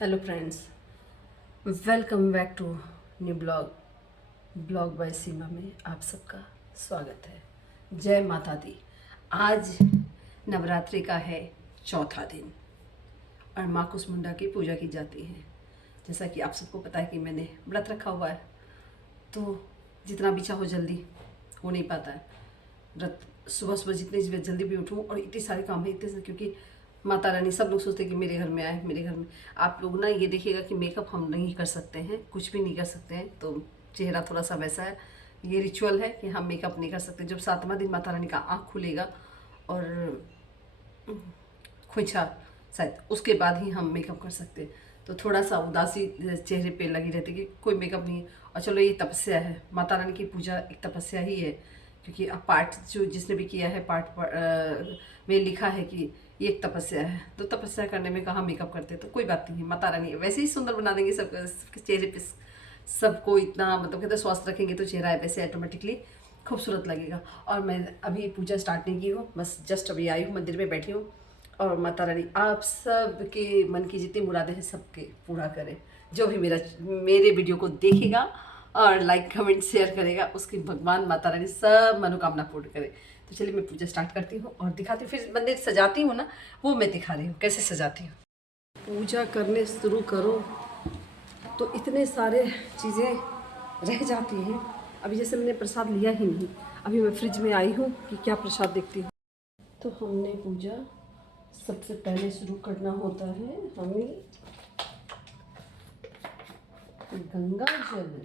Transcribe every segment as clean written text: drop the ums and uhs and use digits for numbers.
Hello friends, welcome back to new blog by Seema में आप सबका स्वागत है। जय माता दी। आज नवरात्रि का है चौथा दिन और माँ कुसमुंडा की पूजा की जाती है। जैसा कि आप सबको पता है कि मैंने व्रत रखा हुआ है, तो जितना भी चाहो जल्दी हो नहीं पाता है। व्रत सुबह सुबह जितनी जल्दी भी उठूँ और इतने सारे काम है, इतने से, क्योंकि माता रानी सब लोग सोचते हैं कि मेरे घर में आए, मेरे घर में। आप लोग ना ये देखिएगा कि मेकअप हम नहीं कर सकते हैं, कुछ भी नहीं कर सकते हैं, तो चेहरा थोड़ा सा वैसा है। ये रिचुअल है कि हम मेकअप नहीं कर सकते। जब 7वां दिन माता रानी का आँख खुलेगा और खोइछा शायद, उसके बाद ही हम मेकअप कर सकते हैं। तो थोड़ा सा उदासी चेहरे पे लगी रहती है कि कोई मेकअप नहीं है। और चलो, ये तपस्या है, माता रानी की पूजा एक तपस्या ही है, क्योंकि अब पाठ जो जिसने भी किया है पाठ में लिखा है कि ये एक तपस्या है। तो तपस्या करने में कहाँ मेकअप करते, तो कोई बात नहीं है, माता रानी वैसे ही सुंदर बना देंगे सबके चेहरे पे। सबको इतना मतलब कहते हैं स्वस्थ रखेंगे तो चेहरा वैसे ऑटोमेटिकली खूबसूरत लगेगा। और मैं अभी पूजा स्टार्ट नहीं की हूँ, बस जस्ट अभी आई हूँ, मंदिर में बैठी हूँ। और माता रानी आप सबके मन की जितनी मुरादें हैं सबके पूरा करें। जो भी मेरे वीडियो को देखेगा और लाइक कमेंट शेयर करेगा, उसकी भगवान माता रानी सब मनोकामना पूर्ण करे। तो चलिए मैं पूजा स्टार्ट करती हूँ और दिखाती हूँ। फिर मंदिर सजाती हूँ ना, वो मैं दिखा रही हूँ कैसे सजाती हूँ। पूजा करने शुरू करो तो इतने सारे चीज़ें रह जाती हैं। अभी जैसे मैंने प्रसाद लिया ही नहीं, अभी मैं फ्रिज में आई हूँ कि क्या प्रसाद देखती हूँ। तो हमने पूजा सबसे पहले शुरू करना होता है हमें गंगा जल।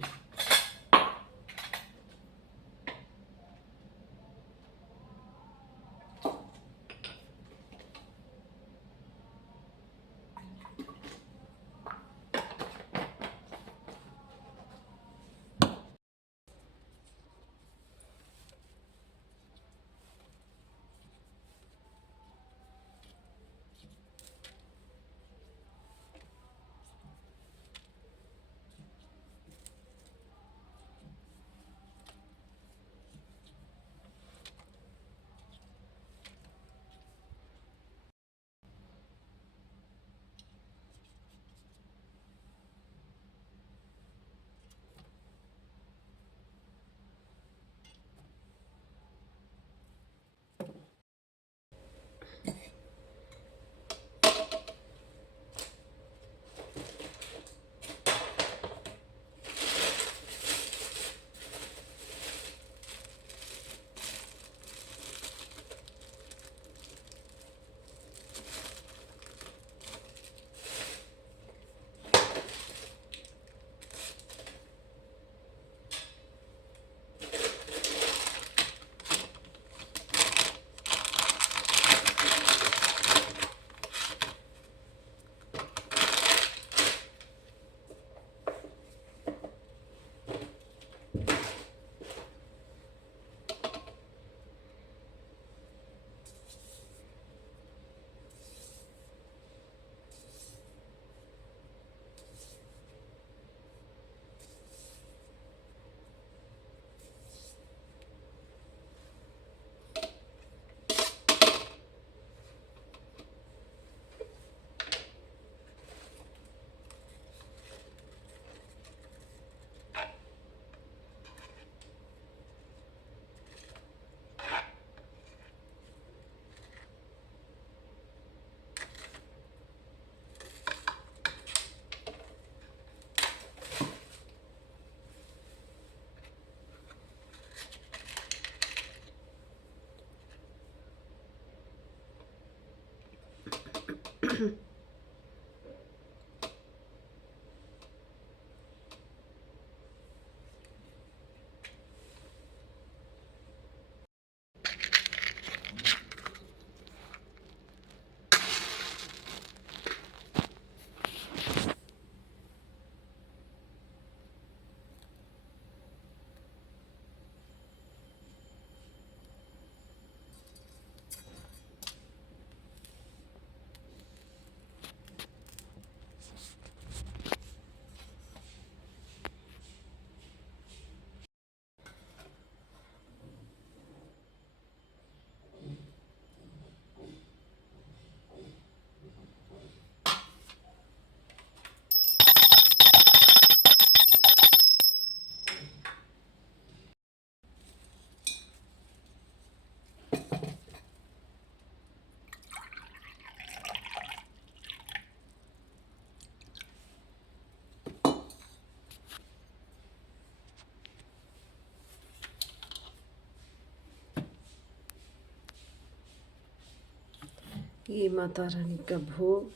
ये माता रानी का भोग,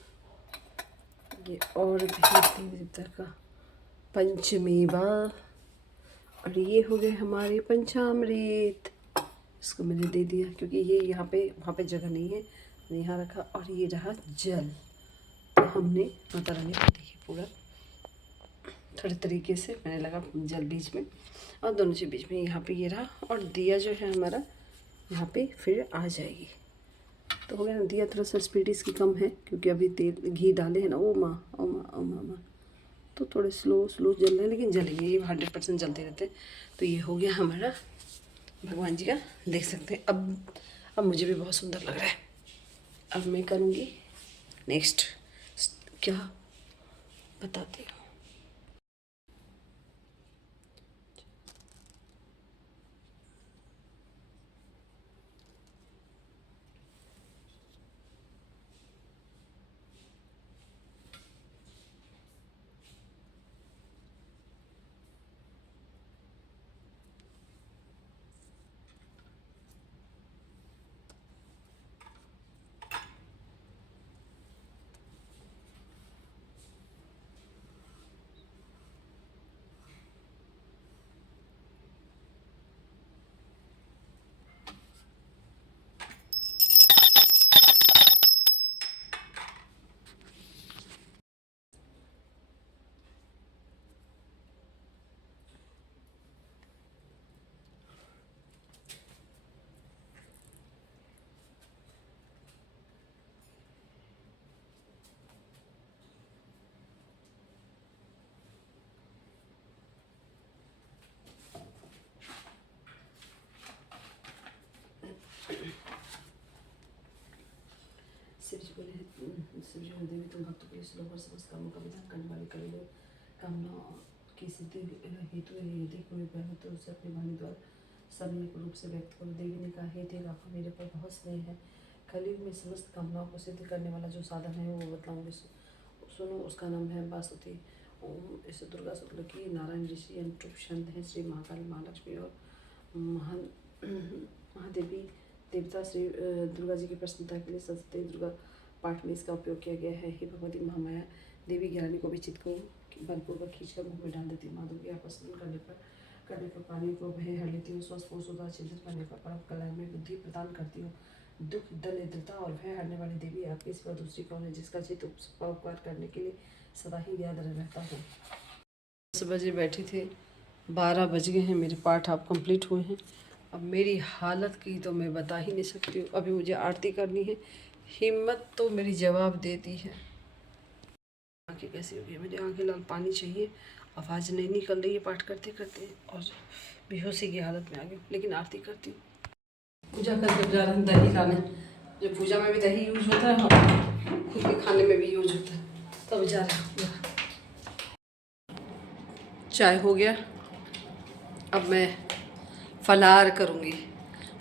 ये और भी देवी देवता का पंचमेवा, और ये हो गए हमारे पंचामृत। इसको मैंने दे दिया क्योंकि ये यहाँ पे वहाँ पे जगह नहीं है, मैंने यहाँ रखा। और ये रहा जल, तो हमने माता रानी को दी पूरा थोड़े तरीके से मैंने लगा जल बीच में, और दोनों के बीच में यहाँ पे ये रहा। और दिया जो है हमारा यहाँ पे फिर आ जाएगी। तो हो गया ना दिया। थोड़ा सा स्पीड इसकी कम है क्योंकि अभी तेल घी डाले हैं ना। ओ माँ ओ माँ ओ माँ माँ, तो थोड़े स्लो स्लो जल रहे हैं, लेकिन जलेंगे, ये 100% जलते रहते हैं। तो ये हो गया हमारा भगवान जी का, देख सकते हैं। अब मुझे भी बहुत सुंदर लग रहा है। अब मैं करूँगी नेक्स्ट, क्या बताती हूँ। शिव जी बोले, शिव जी देवी तुम भक्तों के लिए सुलभ और समस्त कामों का विधान करने वाले कभी लोग कामना की सिद्धि हेतु यदि कोई उपाय हो तो उसे अपने वाणी द्वारा सार्वजनिक रूप से व्यक्त करो। देवी ने कहा, हे देव, आपका मेरे पर बहुत स्नेह है। कलयुग में समस्त कामनाओं को सिद्ध करने वाला जो साधन है वो बतलाऊंगी, सुनो। उसका नाम है वासुति। ओम इस दुर्गा शुक्ल की नारायण ऋषि अनुरूप छंद है श्री महाकाली, महालक्ष्मी और महादेवी देवता श्री दुर्गा जी की प्रसन्नता के लिए सरस्वती दुर्गा पाठ में इसका उपयोग किया गया है। हे भगवती महामाया देवी, ज्ञानी को भी चित्त को बलपूर्वक खींचकर मुंह में डाल देती है। माँ दुर्गा आपका स्मरण करने पर पानी को भय हर लेती हूँ। स्वस्थ को सुधा चिंतित करने पर परम कल्याण में बुद्धि प्रदान करती हूँ। दुख दरिद्रता और भय हरने वाली देवी आपके सिवा दूसरी कौन है, जिसका चित्त उपकार करने के लिए सदा ही याद रहता हूँ। 10 बजे बैठी थी, 12 बज गए हैं, मेरे पाठ आप कंप्लीट हुए हैं। अब मेरी हालत की तो मैं बता ही नहीं सकती हूँ। अभी मुझे आरती करनी है, हिम्मत तो मेरी जवाब देती है। आंखें कैसी हो गई, मुझे आंखें लाल, पानी चाहिए, आवाज़ नहीं निकल रही है पाठ करते करते, और बेहोशी की हालत में आ गई। लेकिन आरती करती हूँ। पूजा करके जा रहे हैं दही लाने, जो पूजा में भी दही यूज होता है और खुद के खाने में भी यूज होता है, तब जा रहे हैं। चाय हो गया, अब मैं फलाहार करूँगी।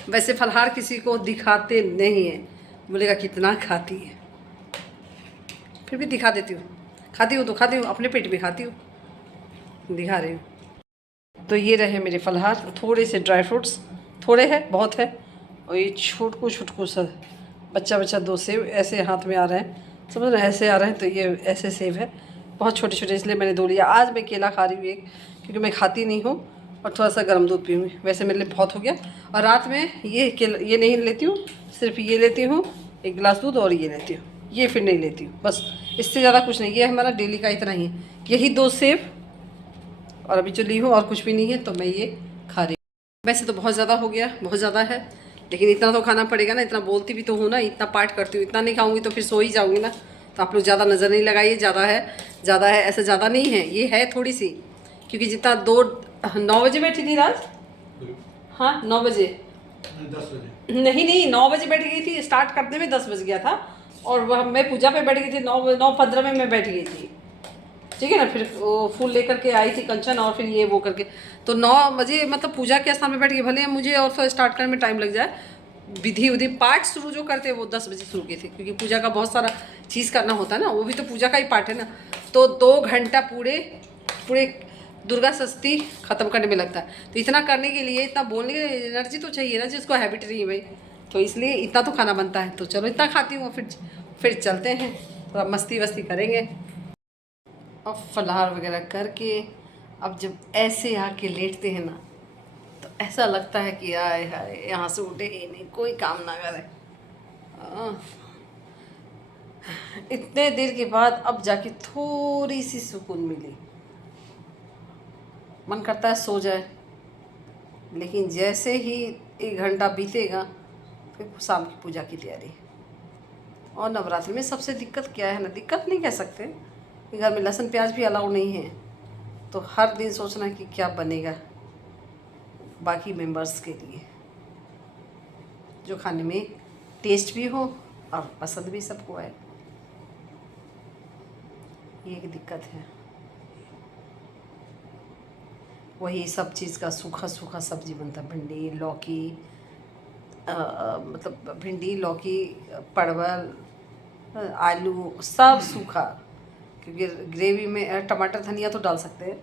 वैसे फलाहार किसी को दिखाते नहीं हैं, बोलेगा कितना खाती है, फिर भी दिखा देती हूँ। खाती हूँ तो खाती हूँ, अपने पेट में खाती हूँ, दिखा रही हूँ। तो ये रहे मेरे फलाहार, थोड़े से ड्राई फ्रूट्स, थोड़े हैं, बहुत है। और ये छुटकू सा बच्चा 2 सेब ऐसे हाथ में आ रहे हैं, समझ रहे हैं, ऐसे आ रहे हैं। तो ये ऐसे सेब है, बहुत छोटे छोटे, इसलिए मैंने 2 लिया। आज मैं केला खा रही हूँ एक, क्योंकि मैं खाती नहीं हूँ, और थोड़ा सा गर्म दूध पीऊँगी। वैसे मेरे लिए बहुत हो गया। और रात में ये नहीं लेती हूँ, सिर्फ ये लेती हूँ, 1 गिलास दूध, और ये लेती हूँ, ये फिर नहीं लेती हूँ, बस इससे ज़्यादा कुछ नहीं। ये हमारा डेली का इतना ही है, यही 2 सेब, और अभी जो ली हूँ और कुछ भी नहीं है, तो मैं ये खा रही हूँ। वैसे तो बहुत ज़्यादा हो गया, बहुत ज़्यादा है, लेकिन इतना तो खाना पड़ेगा ना। इतना बोलती भी तो हूँ ना, इतना पाठ करती हूँ, इतना नहीं खाऊंगी तो फिर सो ही जाऊँगी ना। तो आप लोग ज़्यादा नज़र नहीं लगाइए, ज़्यादा है, ऐसा ज़्यादा नहीं है, ये है थोड़ी सी। क्योंकि जितना 9 बजे बैठी थी रात, हाँ 9 बजे, 10 बजे नहीं 9 बजे बैठ गई थी, स्टार्ट करने में 10 बज गया था, और वह मैं पूजा पे बैठ गई थी 9:15 में मैं बैठ गई थी, ठीक है ना। फिर वो फूल लेकर के आई थी कंचन, और फिर ये वो करके, तो 9 बजे मतलब पूजा के स्थान में बैठ गई। भले मुझे और फिर स्टार्ट करने में टाइम लग जाए, विधि पाठ शुरू जो करते हैं वो 10 बजे शुरू किए थे, क्योंकि पूजा का बहुत सारा चीज़ करना होता है ना, वो भी तो पूजा का ही पाठ है ना। तो 2 घंटा पूरे दुर्गा षष्ठी ख़त्म करने में लगता है। तो इतना करने के लिए, इतना बोलने की एनर्जी तो चाहिए ना, जिसको हैबिट नहीं है भाई, तो इसलिए इतना तो खाना बनता है, तो चलो इतना खाती हूँ, फिर चलते हैं, थोड़ा मस्ती वस्ती करेंगे। और फलाहार वगैरह करके अब जब ऐसे आके लेटते हैं ना, तो ऐसा लगता है कि आए हाय यहाँ से उठे ही नहीं, कोई काम ना करे। इतने देर के बाद अब जाके थोड़ी सी सुकून मिली। मन करता है सो जाए, लेकिन जैसे ही 1 घंटा बीतेगा फिर शाम की पूजा की तैयारी। और नवरात्रि में सबसे दिक्कत क्या है ना, दिक्कत नहीं कह सकते कि घर में लहसुन प्याज भी अलाउ नहीं है, तो हर दिन सोचना कि क्या बनेगा बाकी मेंबर्स के लिए, जो खाने में टेस्ट भी हो और पसंद भी सबको आए। ये एक दिक्कत है। वही सब चीज़ का सूखा सूखा सब्जी बनता है, भिंडी लौकी, मतलब भिंडी लौकी परवल आलू सब सूखा, क्योंकि ग्रेवी में टमाटर धनिया तो डाल सकते हैं,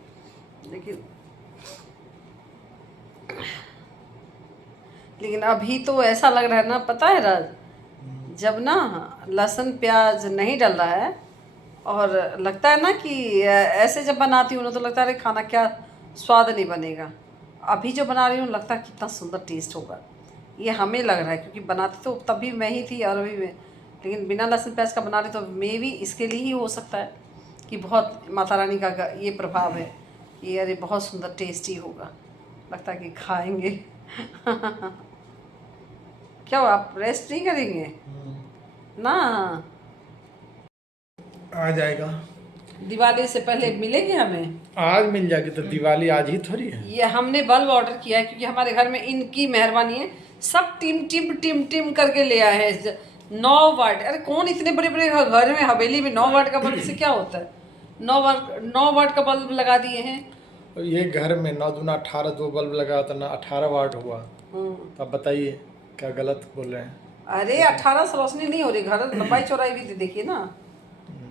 लेकिन अभी तो ऐसा लग रहा है ना, पता है राज, जब ना लहसुन प्याज नहीं डल रहा है और लगता है ना कि ऐसे जब बनाती हूँ ना तो लगता है अरे खाना क्या स्वाद नहीं बनेगा। अभी जो बना रही हूँ लगता है कितना सुंदर टेस्ट होगा, ये हमें लग रहा है, क्योंकि बनाती तो तभी मैं ही थी और अभी मैं, लेकिन बिना लहसुन प्याज का बना रही तो मे भी इसके लिए ही हो सकता है कि बहुत माता रानी का ये प्रभाव है कि अरे बहुत सुंदर टेस्टी होगा, लगता है कि खाएंगे। क्या हो, आप रेस्ट नहीं करेंगे ना? आ जाएगा, दिवाली से पहले मिलेगी हमें। आज मिल जाएगी तो दिवाली आज ही थोड़ी है। ये हमने बल्ब ऑर्डर किया है क्योंकि हमारे घर में इनकी मेहरबानी है, सब टिम टिम टिम टिम करके ले आए हैं 9 वाट। अरे कौन इतने बड़े बड़े घर में हवेली में 9 वाट का बल्ब से क्या होता है? 9 वाट का बल्ब लगा दिए हैं। और ये घर में 9 दूना 18 दो बल्ब लगा तो ना 18 वाट हुआ। तो अब बताइए क्या गलत बोल रहे हैं? अरे 18 से रोशनी नहीं हो रही, घर लंबाई चौड़ाई भी देखिए ना,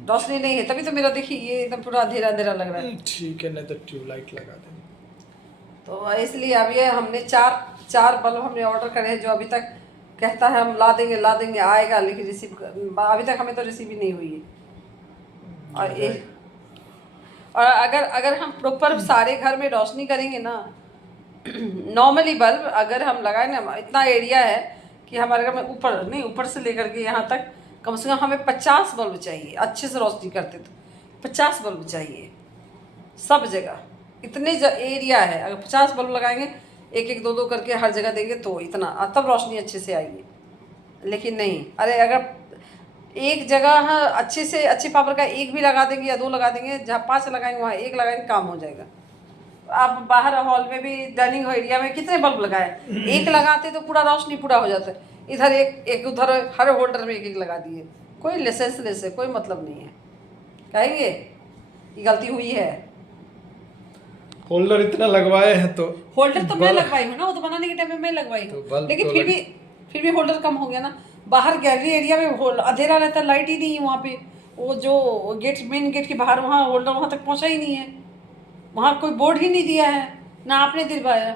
रोशनी नहीं है, तभी तो मेरा देखिए ये एकदम पूरा अंधेरा अंधेरा लग रहा है। ठीक है, नहीं तो ट्यूबलाइट लगा देंगे। तो इसलिए अब ये हमने चार बल्ब हमने ऑर्डर करे हैं, जो अभी तक कहता है हम ला देंगे आएगा, लेकिन अभी तक हमें तो रिसीव ही नहीं हुई है। और अगर हम प्रॉपर सारे घर में रोशनी करेंगे ना, नॉर्मली बल्ब अगर हम लगाए ना, इतना एरिया है कि हमारे घर में ऊपर से लेकर के यहाँ तक कम से कम हमें 50 बल्ब चाहिए, अच्छे से रोशनी करते तो 50 बल्ब चाहिए सब जगह, इतने एरिया है। अगर 50 बल्ब लगाएंगे, एक दो करके हर जगह देंगे तो इतना, तब रोशनी अच्छे से आएगी। लेकिन नहीं, अरे अगर एक जगह अच्छे से अच्छी पावर का एक भी लगा देंगे या 2 लगा देंगे, जहाँ 5 लगाएंगे वहाँ 1 लगाएंगे, काम हो जाएगा। आप बाहर हॉल में भी डाइनिंग एरिया में कितने बल्ब लगाए, 1 लगाते तो पूरा रोशनी पूरा हो जाता है। इधर एक उधर हर होल्डर में एक लगा दिए, कोई लेसेंसलेस है, कोई मतलब नहीं है। कहेंगे ये गलती हुई है। होल्डर इतना लगवाए हैं तो होल्डर तो मैं लगवाई हूँ ना, वो तो बनाने के टाइम में मैं लगवाई हूँ, तो लेकिन फिर भी होल्डर कम हो गया ना। बाहर गैलरी एरिया में अंधेरा रहता है, लाइट ही नहीं है वहाँ पे, वो जो मेन गेट के बाहर वहाँ होल्डर वहाँ तक पहुँचा ही नहीं है, वहाँ कोई बोर्ड ही नहीं दिया है, ना आपने दिलवाया।